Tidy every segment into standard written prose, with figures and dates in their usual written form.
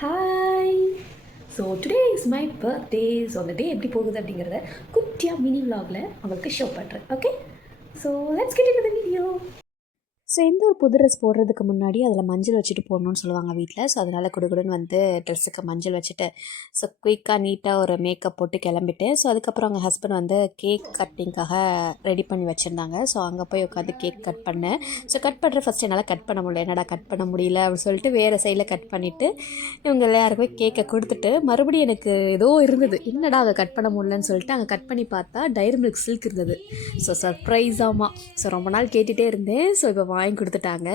Hi. So today is my birthday. So அந்த டே எப்படி போகுது அப்படிங்கிறத குட்டியாக மினி விலாகில் உங்களுக்கு ஷோ பண்ணுறேன். Okay, so let's get into the video. So எந்த ஒரு புது ட்ரெஸ் போடுறதுக்கு முன்னாடி அதில் மஞ்சள் வச்சுட்டு போடணும்னு சொல்லுவாங்க வீட்டில். ஸோ அதனால் குடுகுடுன்னு வந்து ட்ரெஸ்ஸுக்கு மஞ்சள் வச்சுட்டு ஸோ குயிக்காக நீட்டாக ஒரு மேக்கப் போட்டு கிளம்பிட்டு, ஸோ அதுக்கப்புறம் அவங்க ஹஸ்பண்ட் வந்து கேக் கட்டிங்காக ரெடி பண்ணி வச்சுருந்தாங்க. ஸோ அங்கே போய் உட்காந்து கேக் கட் பண்ணேன். ஸோ கட் பண்ணுற ஃபஸ்ட்டு என்னால் கட் பண்ண முடியல, என்னடா கட் பண்ண முடியல அப்படின்னு சொல்லிட்டு வேறு சைடில் கட் பண்ணிவிட்டு இவங்க எல்லாருக்குமே கேக்கை கொடுத்துட்டு மறுபடியும் எனக்கு ஏதோ இருந்தது, என்னடா அங்கே கட் பண்ண முடியலன்னு சொல்லிட்டு அங்கே கட் பண்ணி பார்த்தா டைரி மில்க் சில்க் இருந்தது. ஸோ சர்ப்ரைஸாமா. ஸோ ரொம்ப நாள் கேட்டுகிட்டே இருந்தேன். ஸோ இப்போ வாங்கி கொடுத்துட்டாங்க.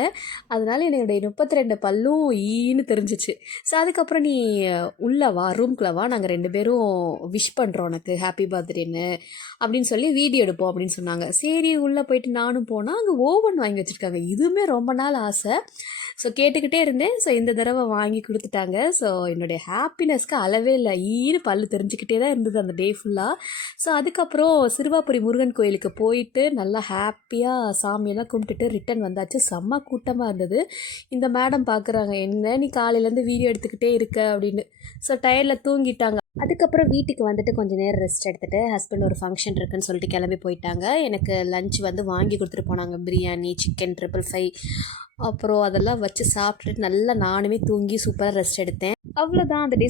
அதனால என்னுடைய 32 பல்லும் ஈன்னு தெரிஞ்சிச்சு. ஸோ அதுக்கப்புறம் நீ உள்ளே வா, ரூம்குள்ளே வா, நாங்கள் 2 பேரும் விஷ் பண்ணுறோம் உனக்கு ஹாப்பி பர்த்டேன்னு அப்படின்னு சொல்லி வீடியோ எடுப்போம் அப்படின்னு சொன்னாங்க. சரி உள்ளே போயிட்டு நானும் போனால் அங்கே ஓவன் வாங்கி வச்சுருக்காங்க. இதுவுமே ரொம்ப நாள் ஆசை. ஸோ கேட்டுக்கிட்டே இருந்தேன். ஸோ இந்த தடவை வாங்கி கொடுத்துட்டாங்க. ஸோ என்னுடைய ஹாப்பினஸ்க்கு அளவே இல்லை, ஈன்னு பல்லு தெரிஞ்சுக்கிட்டே தான் இருந்தது அந்த டே ஃபுல்லாக. ஸோ அதுக்கப்புறம் சிறுவாபுரி முருகன் கோயிலுக்கு போயிட்டு நல்லா ஹாப்பியாக சாமியெல்லாம் கும்பிட்டுட்டு ரிட்டன் வந்தாச்சு. செம்ம கூட்டமாக இருந்தது. இந்த மேடம் பார்க்குறாங்க, என்ன நீ காலையிலேருந்து வீடியோ எடுத்துக்கிட்டே இருக்க அப்படின்னு. ஸோ டயரில் தூங்கிட்டாங்க. அதுக்கப்புறம் வீட்டுக்கு வந்துட்டு கொஞ்சம் நேரம் ரெஸ்ட் எடுத்துகிட்டு ஹஸ்பண்ட் ஒரு ஃபங்க்ஷன் இருக்குன்னு சொல்லிட்டு கிளம்பி போயிட்டாங்க. எனக்கு லஞ்ச் வந்து வாங்கி கொடுத்துட்டு போனாங்க, பிரியாணி, சிக்கன் 555. அப்புறம் அதெல்லாம் வச்சு சாப்பிட்டுட்டு நல்லா நானுமே தூங்கி சூப்பராக ரெஸ்ட் எடுத்தேன். அவ்வளோதான் அந்த டே